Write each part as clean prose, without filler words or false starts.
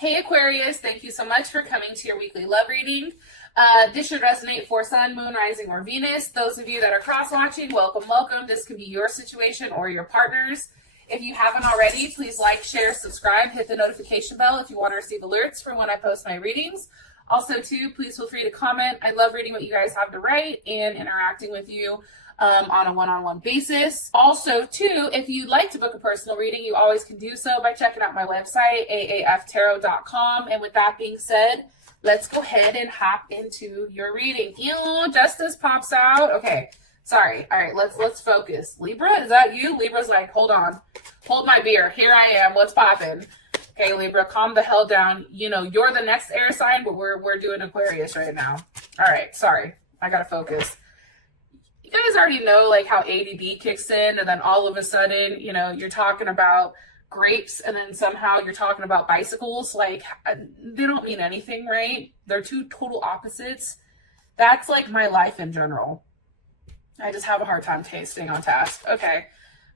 Hey Aquarius, thank you so much for coming to your weekly love reading. This should resonate for Sun, Moon, Rising, or Venus. Those of you that are cross-watching, welcome, welcome. This could be your situation or your partner's. If you haven't already, please like, share, subscribe, hit the notification bell if you want to receive alerts for when I post my readings. Also, too, please feel free to comment. I love reading what you guys have to write and interacting with you on a one-on-one basis. Also, too, if you'd like to book a personal reading, you always can do so by checking out my website, aaftarot.com. And with that being said, let's go ahead and hop into your reading. Ew, Justice pops out. Okay, sorry. All right, let's focus. Libra, is that you? Libra's like, hold on. Hold my beer. Here I am. What's popping? Okay, Libra, calm the hell down. You know, you're the next air sign, but we're doing Aquarius right now. All right, sorry. I gotta focus. You guys already know like how ADD kicks in, and then all of a sudden, you know, you're talking about grapes, and then somehow you're talking about bicycles. Like, they don't mean anything, right? They're two total opposites. That's like my life in general. I just have a hard time staying on task. Okay,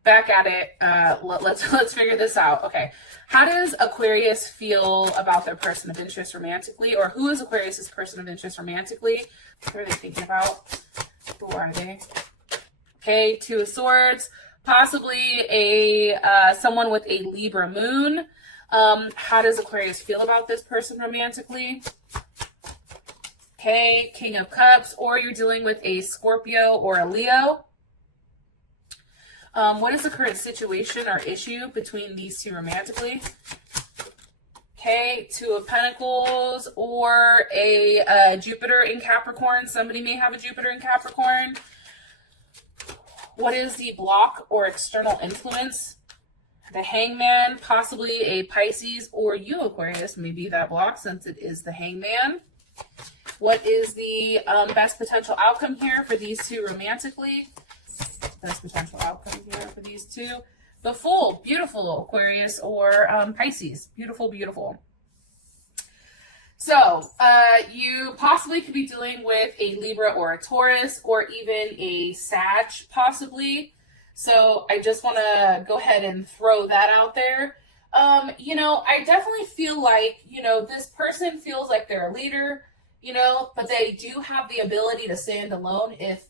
back at it. Let's figure this out. Okay, how does Aquarius feel about their person of interest romantically, or who is Aquarius's person of interest romantically? What are they thinking about? Who are they? Okay, Two of Swords, possibly someone with a Libra moon. How does Aquarius feel about this person romantically? Okay, King of Cups, or you're dealing with a Scorpio or a Leo. What is the current situation or issue between these two romantically? Okay, Two of Pentacles, or a Jupiter in Capricorn. Somebody may have a Jupiter in Capricorn. What is the block or external influence? The Hangman, possibly a Pisces, or you, Aquarius, may be that block since it is the Hangman. What is the best potential outcome here for these two romantically? Best potential outcome here for these two. The Fool, beautiful, Aquarius or Pisces. Beautiful, beautiful. So, you possibly could be dealing with a Libra or a Taurus, or even a Sag, possibly. So, I just want to go ahead and throw that out there. You know, I definitely feel like, you know, this person feels like they're a leader, you know, but they do have the ability to stand alone if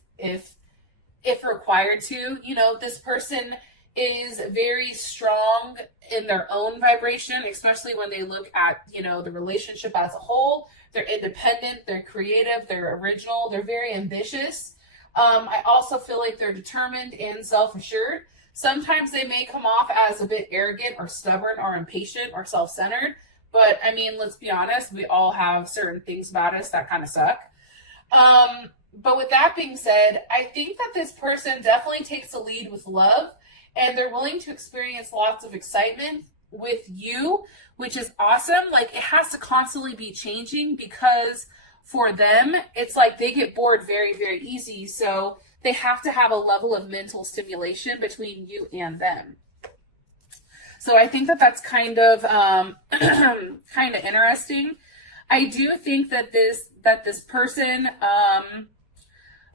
required to. You know, this person is very strong in their own vibration, especially when they look at, you know, the relationship as a whole. They're independent, they're creative, they're original, they're very ambitious. I also feel like they're determined and self-assured. Sometimes they may come off as a bit arrogant or stubborn or impatient or self-centered, but I mean, let's be honest, we all have certain things about us that kind of suck. But with that being said, I think that this person definitely takes the lead with love, and they're willing to experience lots of excitement with you, which is awesome. Like, it has to constantly be changing, because for them, it's like they get bored very, very easy. So they have to have a level of mental stimulation between you and them. So I think that that's kind of interesting. I do think that this person,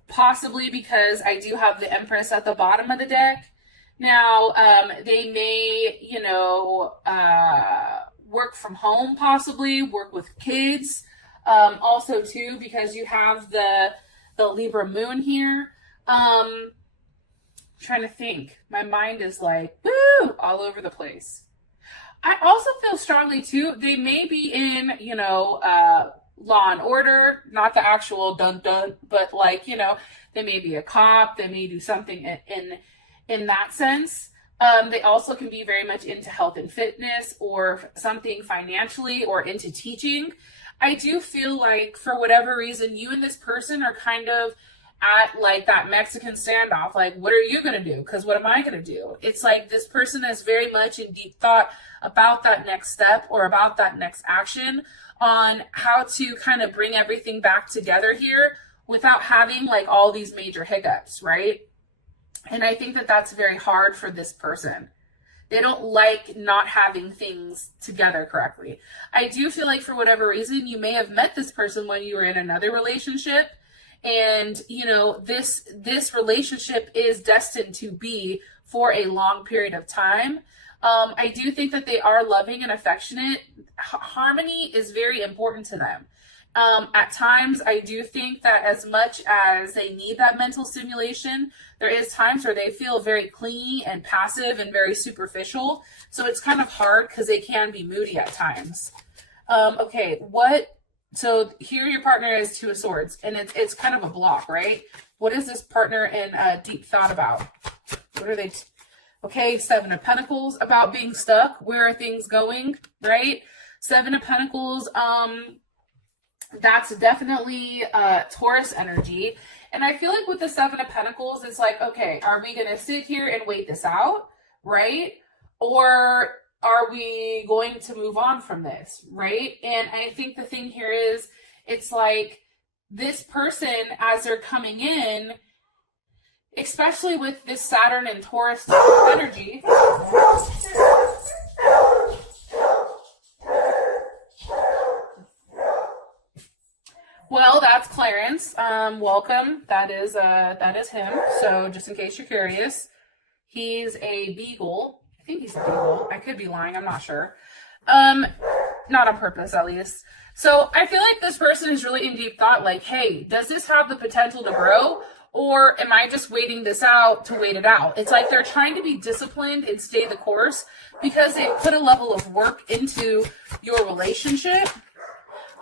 possibly because I do have the Empress at the bottom of the deck. Now, they may, you know, work from home, possibly work with kids. Also, too, because you have the Libra moon here. Trying to think. My mind is like, woo, all over the place. I also feel strongly, too, they may be in, you know, Law and Order, not the actual dun-dun, but like, you know, they may be a cop, they may do something in that sense. They also can be very much into health and fitness, or something financially, or into teaching. I do feel like, for whatever reason, you and this person are kind of at like that Mexican standoff. Like, what are you going to do? Because what am I going to do? It's like this person is very much in deep thought about that next step, or about that next action, on how to kind of bring everything back together here without having like all these major hiccups, right? And I think that that's very hard for this person. They don't like not having things together correctly. I do feel like, for whatever reason, you may have met this person when you were in another relationship, and you know, this relationship is destined to be for a long period of time. I do think that they are loving and affectionate. Harmony is very important to them. At times, I do think that as much as they need that mental stimulation, there is times where they feel very clingy and passive and very superficial. So it's kind of hard because they can be moody at times. Okay, so here your partner is Two of Swords, and it's kind of a block, right? What is this partner in deep thought about? What are they? Okay, Seven of Pentacles, about being stuck. Where are things going, right? Seven of Pentacles, that's definitely Taurus energy. And I feel like with the Seven of Pentacles, it's like, okay, are we going to sit here and wait this out, right? Or are we going to move on from this, right? And I think the thing here is, it's like this person, as they're coming in, especially with this Saturn and Taurus energy. Well, that's Clarence. Welcome. That is him. So just in case you're curious, he's a beagle. I think he's a beagle. I could be lying. I'm not sure. Not on purpose, at least. So I feel like this person is really in deep thought, like, hey, does this have the potential to grow? Or am I just waiting this out to wait it out? It's like they're trying to be disciplined and stay the course because they put a level of work into your relationship.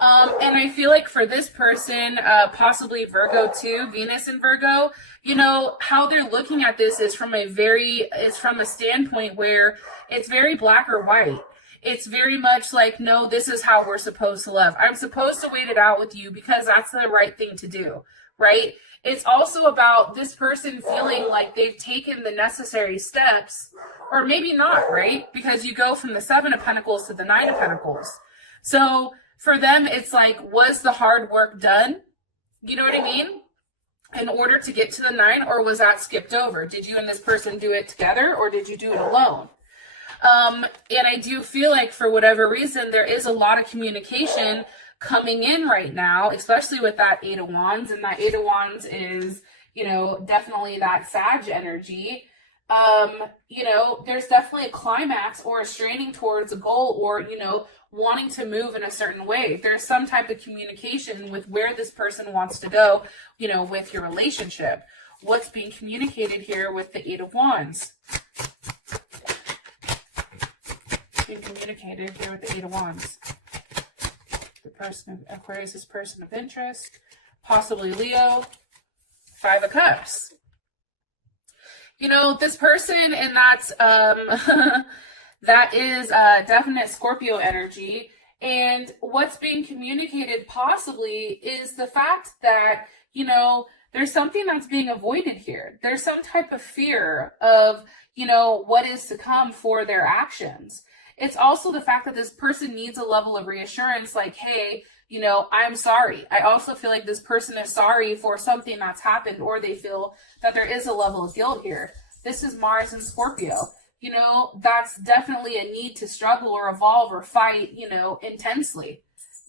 And I feel like for this person, possibly Virgo too, Venus in Virgo, you know, how they're looking at this is from a standpoint where it's very black or white. It's very much like, no, this is how we're supposed to love. I'm supposed to wait it out with you because that's the right thing to do, right? It's also about this person feeling like they've taken the necessary steps, or maybe not, right? Because you go from the Seven of Pentacles to the Nine of Pentacles. So for them, it's like, was the hard work done? You know what I mean? In order to get to the Nine, or was that skipped over? Did you and this person do it together, or did you do it alone? And I do feel like for whatever reason, there is a lot of communication coming in right now, especially with that Eight of Wands. And that Eight of Wands is, you know, definitely that Sag energy. You know, there's definitely a climax or a straining towards a goal, or, you know, wanting to move in a certain way. There's some type of communication with where this person wants to go, you know, with your relationship. What's being communicated here with the Eight of Wands? Being communicated here with the Eight of Wands. The person of Aquarius is person of interest, possibly Leo. Five of Cups. You know, this person, and that's that is definite Scorpio energy. And what's being communicated possibly is the fact that, you know, there's something that's being avoided here. There's some type of fear of, you know, what is to come for their actions. It's also the fact that this person needs a level of reassurance, like, hey, you know, I'm sorry. I also feel like this person is sorry for something that's happened, or they feel that there is a level of guilt here. This is Mars and Scorpio. You know, that's definitely a need to struggle or evolve or fight, you know, intensely,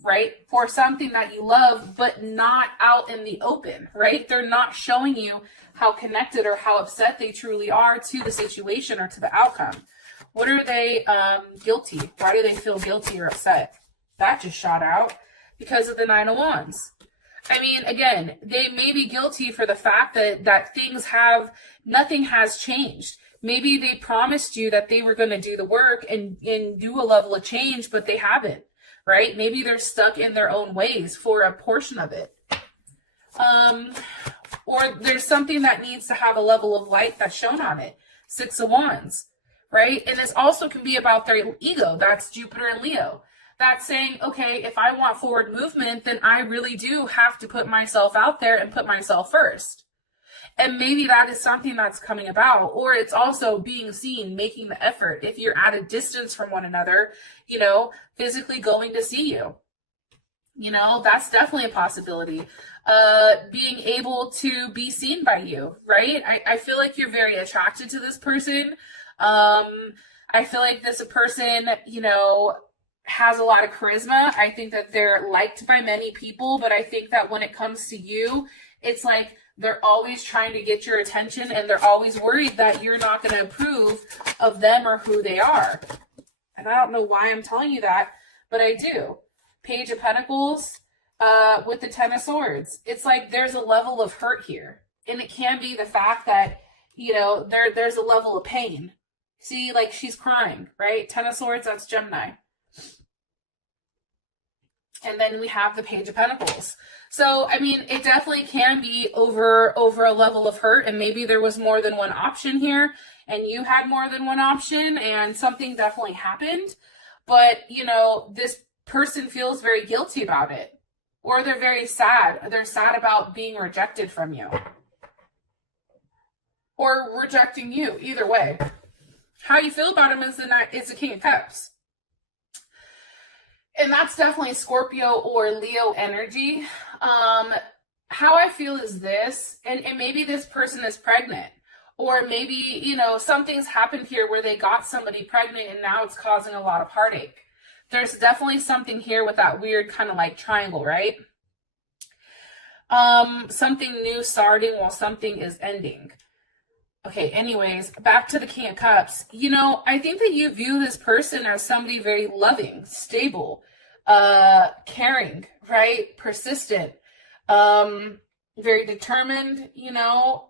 right? For something that you love, but not out in the open, right? They're not showing you how connected or how upset they truly are to the situation or to the outcome. What are they guilty? Why do they feel guilty or upset? That just shot out because of the Nine of Wands. I mean, again, they may be guilty for the fact that nothing has changed. Maybe they promised you that they were going to do the work and do a level of change, but they haven't, right? Maybe they're stuck in their own ways for a portion of it. Or there's something that needs to have a level of light that's shown on it. Six of Wands. Right? And this also can be about their ego. That's Jupiter and Leo. That's saying, okay, if I want forward movement, then I really do have to put myself out there and put myself first. And maybe that is something that's coming about. Or it's also being seen, making the effort. If you're at a distance from one another, you know, physically going to see you. You know, that's definitely a possibility. Being able to be seen by you, right? I feel like you're very attracted to this person. I feel like this person, you know, has a lot of charisma. I think that they're liked by many people, but I think that when it comes to you, It's like they're always trying to get your attention, and they're always worried that you're not going to approve of them or who they are. And I don't know why I'm telling you that, but I do. Page of Pentacles with the Ten of Swords. It's like there's a level of hurt here. And it can be the fact that, you know, there's a level of pain. See, like she's crying, right? Ten of Swords, that's Gemini. And then we have the Page of Pentacles. So, I mean, it definitely can be over a level of hurt, and maybe there was more than one option here, and you had more than one option, and something definitely happened. But, you know, this person feels very guilty about it, or they're very sad. They're sad about being rejected from you, or rejecting you, either way. How you feel about him is the King of Cups. And that's definitely Scorpio or Leo energy. How I feel is this, and maybe this person is pregnant, or maybe, you know, something's happened here where they got somebody pregnant and now it's causing a lot of heartache. There's definitely something here with that weird kind of like triangle, right? Something new starting while something is ending. Okay, anyways, back to the King of Cups. You know, I think that you view this person as somebody very loving, stable, caring, right? Persistent, very determined, you know,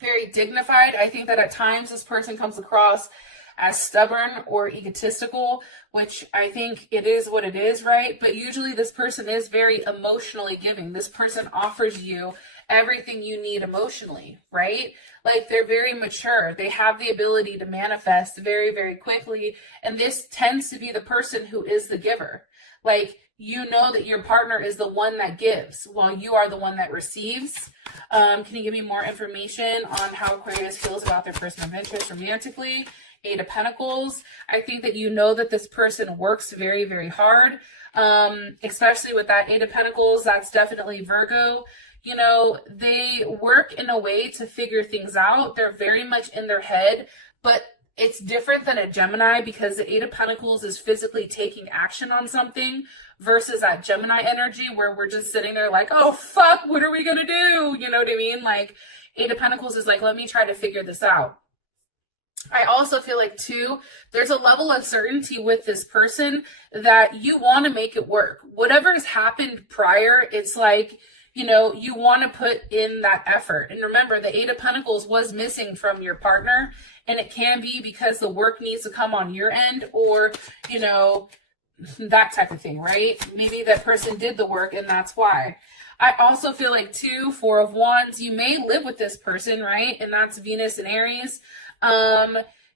very dignified. I think that at times this person comes across as stubborn or egotistical, which I think it is what it is, right? But usually this person is very emotionally giving. This person offers you everything you need emotionally, right? Like they're very mature. They have the ability to manifest very, very quickly. And this tends to be the person who is the giver. Like, you know that your partner is the one that gives while you are the one that receives. Can you give me more information on how Aquarius feels about their person of interest romantically? Eight of Pentacles. I think that you know that this person works very, very hard, especially with that Eight of Pentacles. That's definitely Virgo. You know, they work in a way to figure things out. They're very much in their head, but it's different than a Gemini because the Eight of Pentacles is physically taking action on something versus that Gemini energy where we're just sitting there like, oh, fuck, what are we going to do? You know what I mean? Like, Eight of Pentacles is like, let me try to figure this out. I also feel like, too, there's a level of certainty with this person that you want to make it work. Whatever has happened prior, it's like, you know, you want to put in that effort. And remember, the Eight of Pentacles was missing from your partner, and it can be because the work needs to come on your end or, you know, that type of thing, right? Maybe that person did the work and that's why. I also feel like, too, Four of Wands, you may live with this person, right? And that's Venus and Aries.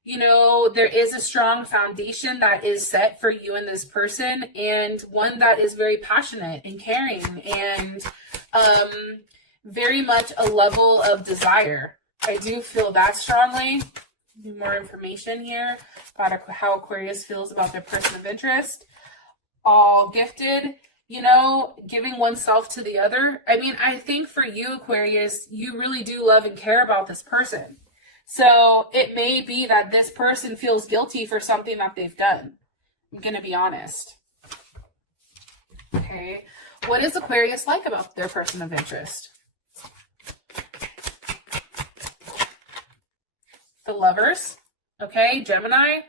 You know, there is a strong foundation that is set for you and this person, and one that is very passionate and caring and very much a level of desire. I do feel that strongly. More information here about how Aquarius feels about their person of interest. All gifted, you know, giving oneself to the other. I mean, I think for you, Aquarius, you really do love and care about this person. So it may be that this person feels guilty for something that they've done. I'm going to be honest. Okay. What is Aquarius like about their person of interest? The Lovers. Okay. Gemini.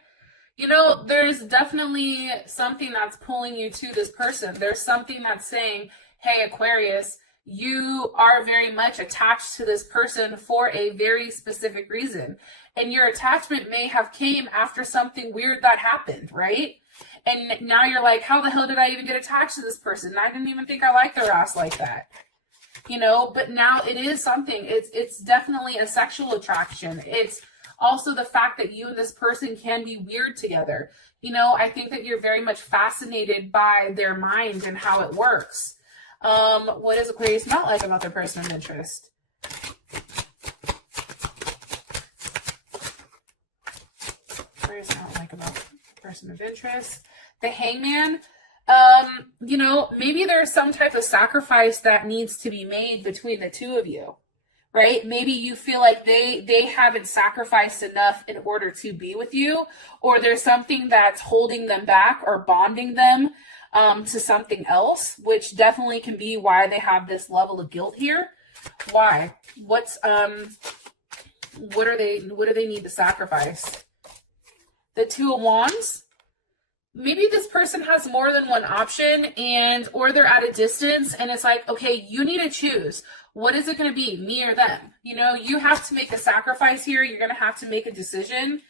You know, there's definitely something that's pulling you to this person. There's something that's saying, hey, Aquarius, you are very much attached to this person for a very specific reason. And your attachment may have came after something weird that happened, right? And now you're like, how the hell did I even get attached to this person? I didn't even think I liked their ass like that. You know, but now it is something. It's definitely a sexual attraction. It's also the fact that you and this person can be weird together. You know, I think that you're very much fascinated by their mind and how it works. What does Aquarius not like about their person of interest? Aquarius not like about person of interest. The Hangman. You know, maybe there's some type of sacrifice that needs to be made between the two of you, right? Maybe you feel like they haven't sacrificed enough in order to be with you, or there's something that's holding them back or bonding them. to something else, which definitely can be why they have this level of guilt here. Why? What do they need to sacrifice? The Two of Wands. Maybe this person has more than one option, or they're at a distance, and it's like, okay, you need to choose. What is it going to be, me or them? You know, you have to make a sacrifice here. You're going to have to make a decision.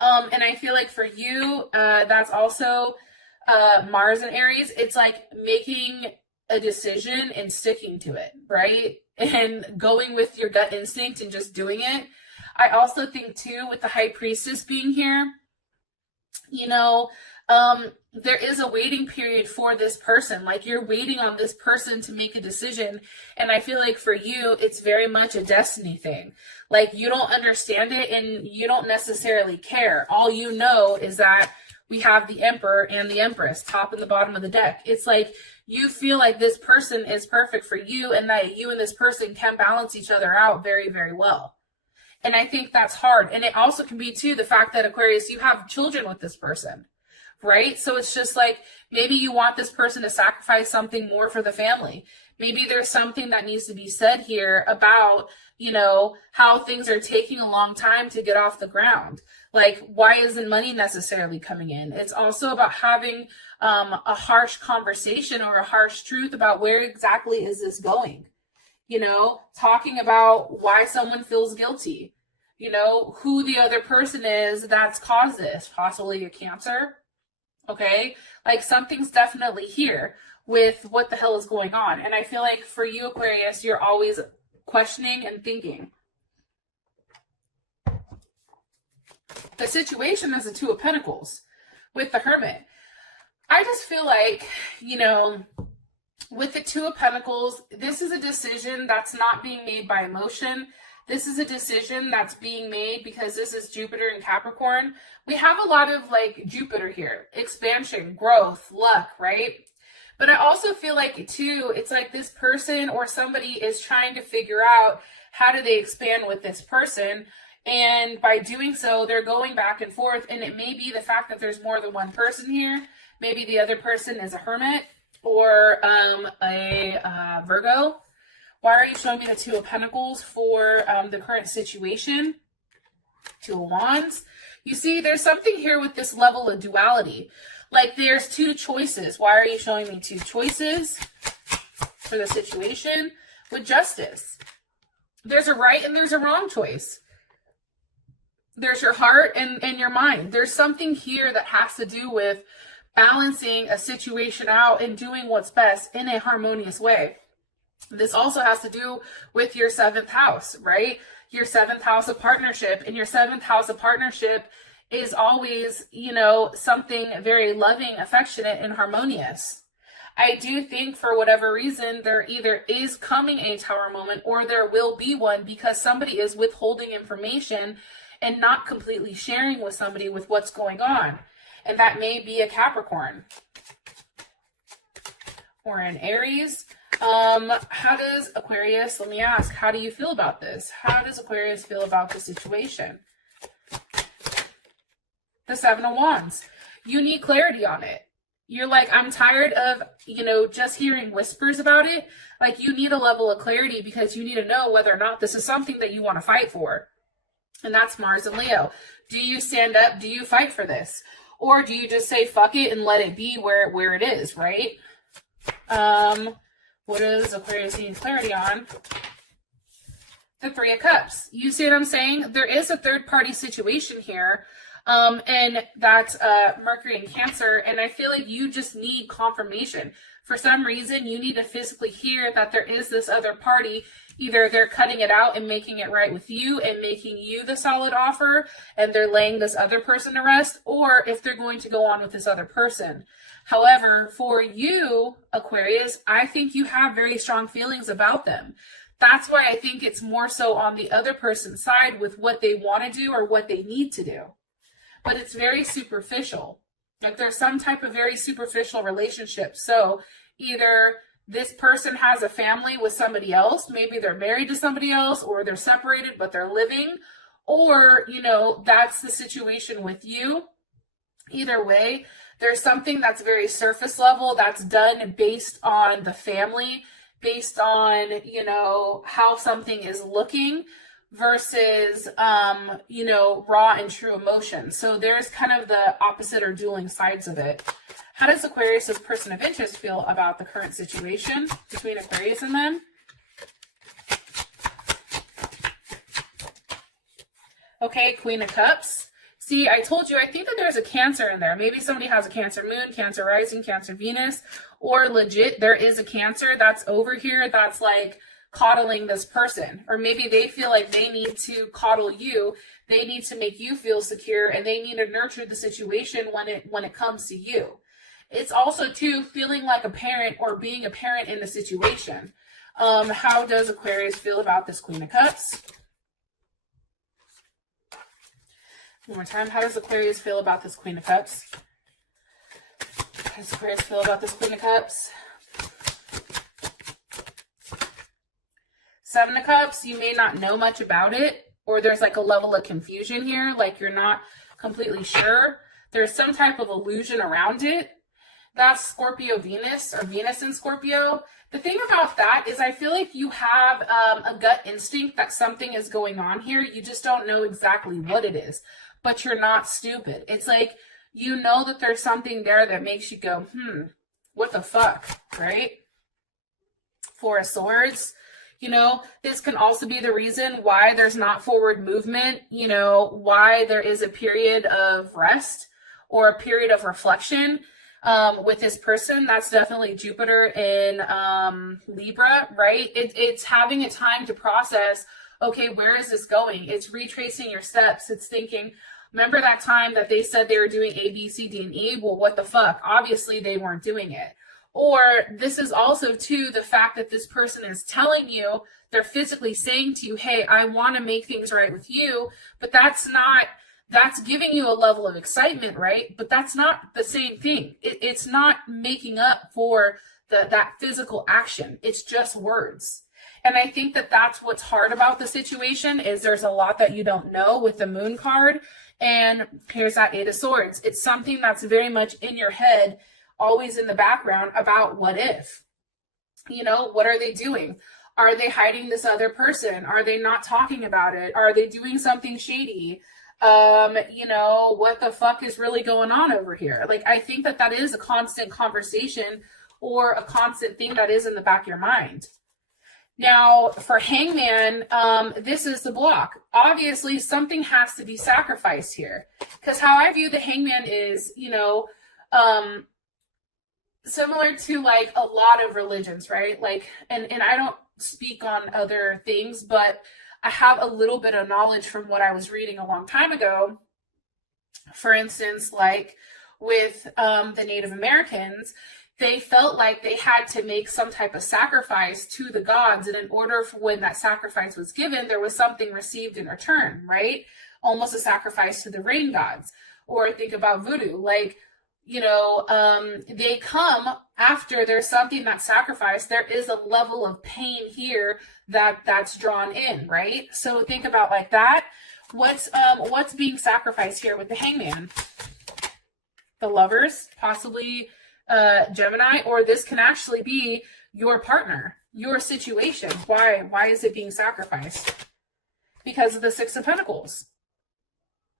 And I feel like for you, that's also Mars and Aries. It's like making a decision and sticking to it, right? And going with your gut instinct and just doing it. I also think too, with the High Priestess being here, you know, there is a waiting period for this person. Like, you're waiting on this person to make a decision. And I feel like for you, it's very much a destiny thing. Like, you don't understand it and you don't necessarily care. All you know is that we have the Emperor and the Empress, top and the bottom of the deck. It's like you feel like this person is perfect for you and that you and this person can balance each other out very, very well. And I think that's hard. And it also can be too the fact that, Aquarius, you have children with this person, right? So it's just like, maybe you want this person to sacrifice something more for the family. Maybe there's something that needs to be said here about, you know, how things are taking a long time to get off the ground. Like, why isn't money necessarily coming in? It's also about having a harsh conversation or a harsh truth about where exactly is this going. You know, talking about why someone feels guilty, you know, who the other person is that's caused this, possibly a Cancer. Okay, like something's definitely here with what the hell is going on. And I feel like for you, Aquarius, you're always questioning and thinking. The situation is the Two of Pentacles with the Hermit. I just feel like, you know, with the Two of Pentacles, this is a decision that's not being made by emotion. This is a decision that's being made because this is Jupiter and Capricorn. We have a lot of like Jupiter here, expansion, growth, luck, right? But I also feel like too, it's like this person or somebody is trying to figure out how do they expand with this person. And by doing so, they're going back and forth. And it may be the fact that there's more than one person here. Maybe the other person is a hermit or a Virgo. Why are you showing me the Two of Pentacles for the current situation? Two of Wands. You see, there's something here with this level of duality. Like, there's two choices. Why are you showing me two choices for the situation? With Justice. There's a right and there's a wrong choice. There's your heart and your mind. There's something here that has to do with balancing a situation out and doing what's best in a harmonious way. This also has to do with your 7th house, right? Your 7th house of partnership. And your 7th house of partnership is always, you know, something very loving, affectionate, and harmonious. I do think for whatever reason, there either is coming a Tower moment or there will be one because somebody is withholding information and not completely sharing with somebody with what's going on. And that may be a Capricorn or an Aries. How does Aquarius, let me ask, how do you feel about this? How does Aquarius feel about the situation? The Seven of Wands. You need clarity on it. You're like, I'm tired of, you know, just hearing whispers about it. Like, you need a level of clarity because you need to know whether or not this is something that you want to fight for. And that's Mars and Leo. Do you stand up? Do you fight for this? Or do you just say, fuck it and let it be where it is, right? What does Aquarius need clarity on? The Three of Cups. You see what I'm saying? There is a third-party situation here, and that's Mercury and Cancer, and I feel like you just need confirmation. For some reason, you need to physically hear that there is this other party. Either they're cutting it out and making it right with you and making you the solid offer, and they're laying this other person to rest, or if they're going to go on with this other person. However, for you, Aquarius, I think you have very strong feelings about them. That's why I think it's more so on the other person's side with what they want to do or what they need to do. But it's very superficial. Like, there's some type of very superficial relationship. So either this person has a family with somebody else, maybe they're married to somebody else, or they're separated but they're living, or, you know, that's the situation with you. Either way, There's something that's very surface level that's done based on the family, based on, you know, how something is looking versus, you know, raw and true emotion. So there's kind of the opposite or dueling sides of it. How does Aquarius's person of interest feel about the current situation between Aquarius and them? Okay, Queen of Cups. See, I told you, I think that there's a Cancer in there. Maybe somebody has a Cancer moon, Cancer rising, Cancer Venus, or legit there is a Cancer that's over here that's like coddling this person. Or maybe they feel like they need to coddle you. They need to make you feel secure, and they need to nurture the situation when it comes to you. It's also, too, feeling like a parent or being a parent in the situation. How does Aquarius feel about this Queen of Cups? One more time. How does Aquarius feel about this Queen of Cups? How does Aquarius feel about this Queen of Cups? Seven of Cups, you may not know much about it, or there's like a level of confusion here, like you're not completely sure. There's some type of illusion around it. That's Scorpio Venus, or Venus in Scorpio. The thing about that is I feel like you have a gut instinct that something is going on here. You just don't know exactly what it is, but you're not stupid. It's like, you know that there's something there that makes you go, what the fuck, right? Four of Swords. You know, this can also be the reason why there's not forward movement, you know, why there is a period of rest or a period of reflection with this person. That's definitely Jupiter in Libra, right? It's having a time to process, okay, where is this going? It's retracing your steps. It's thinking, remember that time that they said they were doing A, B, C, D, and E? Well, what the fuck? Obviously, they weren't doing it. Or this is also, too, the fact that this person is telling you, they're physically saying to you, hey, I want to make things right with you, but that's giving you a level of excitement, right? But that's not the same thing. It's not making up for that physical action. It's just words. And I think that that's what's hard about the situation, is there's a lot that you don't know with the Moon card. And here's that Eight of Swords. It's something that's very much in your head, always in the background, about what if. You know, what are they doing? Are they hiding this other person? Are they not talking about it? Are they doing something shady? You know, what the fuck is really going on over here? Like, I think that that is a constant conversation or a constant thing that is in the back of your mind. Now, for Hangman, this is the block. Obviously, something has to be sacrificed here. Because how I view the Hangman is, you know, similar to like a lot of religions, right? Like, and I don't speak on other things, but I have a little bit of knowledge from what I was reading a long time ago. For instance, like with the Native Americans, they felt like they had to make some type of sacrifice to the gods, and in order for when that sacrifice was given, there was something received in return, right? Almost a sacrifice to the rain gods. Or think about voodoo, like, you know, they come after there's something that's sacrificed. There is a level of pain here that's drawn in, right? So think about like that. What's being sacrificed here with the Hangman? The Lovers, possibly Gemini, or this can actually be your partner, your situation. Why is it being sacrificed? Because of the Six of Pentacles.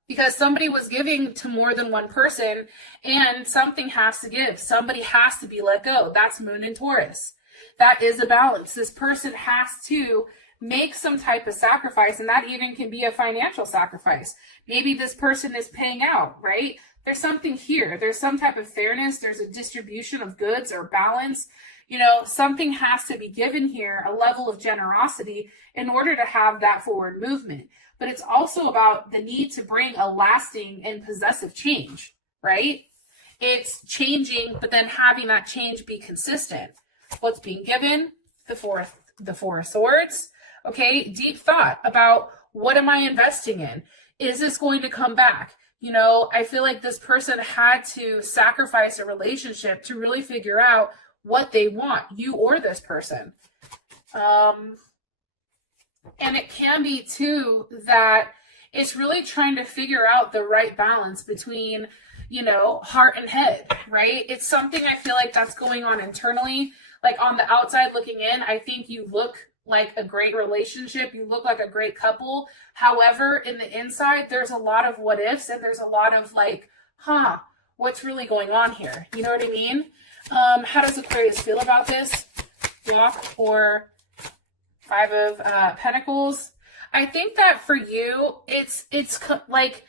Because somebody was giving to more than one person, and something has to give. Somebody has to be let go. That's Moon in Taurus. That is a balance. This person has to make some type of sacrifice, and that even can be a financial sacrifice. Maybe this person is paying out, right? There's something here. There's some type of fairness. There's a distribution of goods or balance. You know, something has to be given here, a level of generosity in order to have that forward movement. But it's also about the need to bring a lasting and possessive change, right? It's changing, but then having that change be consistent. What's being given? The Four of Swords. Okay, deep thought about, what am I investing in? Is this going to come back? You know, I feel like this person had to sacrifice a relationship to really figure out what they want, you or this person. And it can be, too, that it's really trying to figure out the right balance between, you know, heart and head, right? It's something I feel like that's going on internally. Like on the outside looking in, I think you look like a great relationship. You look like a great couple. However, in the inside, there's a lot of what ifs and there's a lot of like, what's really going on here? You know what I mean? How does Aquarius feel about this? Block or Five of Pentacles. I think that for you, it's like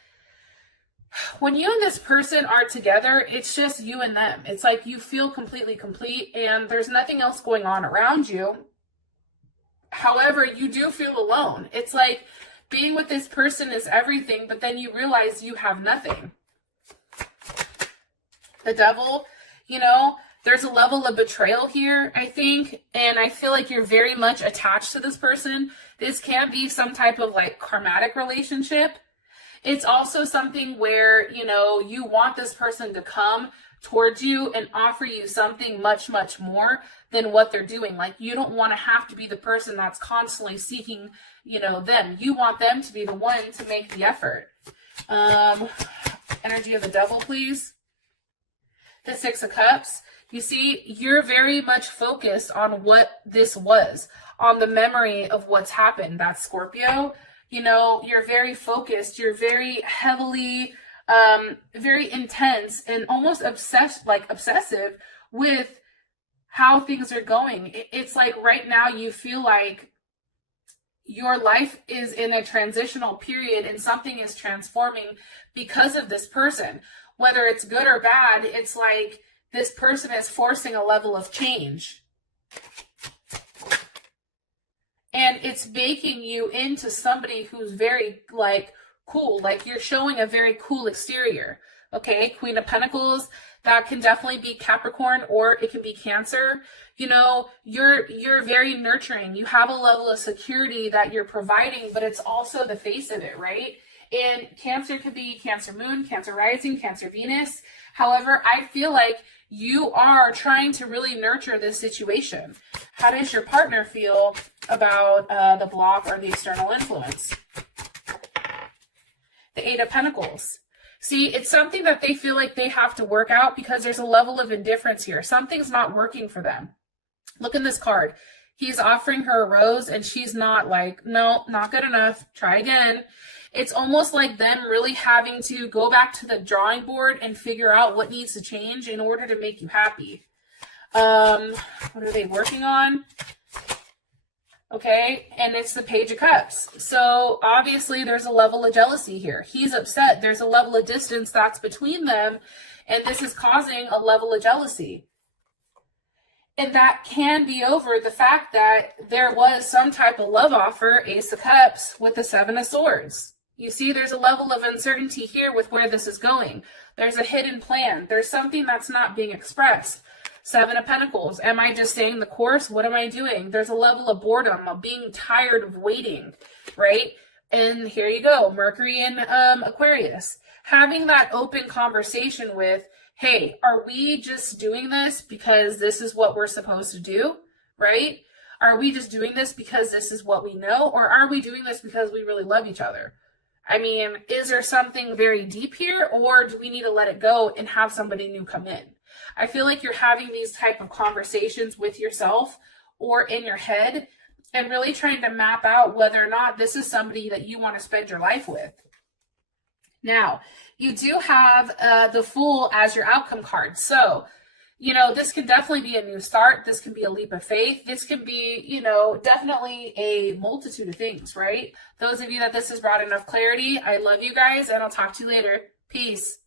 when you and this person are together, it's just you and them. It's like you feel completely complete and there's nothing else going on around you. However, you do feel alone. It's like being with this person is everything, but then you realize you have nothing. The Devil, you know, there's a level of betrayal here, I think, and I feel like you're very much attached to this person. This can be some type of like karmatic relationship. It's also something where, you know, you want this person to come towards you and offer you something much, much more than what they're doing. Like, you don't want to have to be the person that's constantly seeking, you know, them. You want them to be the one to make the effort. Energy of the Devil, please. The Six of Cups. You see, you're very much focused on what this was, on the memory of what's happened. That's Scorpio. You know, you're very focused. You're very heavily, very intense and almost obsessive with how things are going. It's like right now you feel like your life is in a transitional period and something is transforming because of this person. Whether it's good or bad, it's like this person is forcing a level of change. And it's making you into somebody who's very like cool. Like you're showing a very cool exterior. Okay, Queen of Pentacles, that can definitely be Capricorn or it can be Cancer. You know, you're very nurturing. You have a level of security that you're providing, but it's also the face of it, right? And Cancer could be Cancer Moon, Cancer Rising, Cancer Venus. However, I feel like you are trying to really nurture this situation. How does your partner feel about the block or the external influence? The Eight of Pentacles. See, it's something that they feel like they have to work out because there's a level of indifference here. Something's not working for them. Look in this card. He's offering her a rose and she's not like, no, not good enough. Try again. It's almost like them really having to go back to the drawing board and figure out what needs to change in order to make you happy. What are they working on? Okay, and it's the Page of Cups. So obviously there's a level of jealousy here. He's upset. There's a level of distance that's between them, and this is causing a level of jealousy. And that can be over the fact that there was some type of love offer, Ace of Cups, with the Seven of Swords. You see, there's a level of uncertainty here with where this is going. There's a hidden plan. There's something that's not being expressed. Seven of Pentacles. Am I just staying the course? What am I doing? There's a level of boredom, of being tired of waiting, right? And here you go, Mercury in Aquarius. Having that open conversation with, hey, are we just doing this because this is what we're supposed to do, right? Are we just doing this because this is what we know? Or are we doing this because we really love each other? I mean, is there something very deep here, or do we need to let it go and have somebody new come in? I feel like you're having these type of conversations with yourself or in your head and really trying to map out whether or not this is somebody that you want to spend your life with. Now, you do have the Fool as your outcome card. So, you know, this can definitely be a new start. This can be a leap of faith. This can be, you know, definitely a multitude of things, right? Those of you that this has brought enough clarity, I love you guys, and I'll talk to you later. Peace.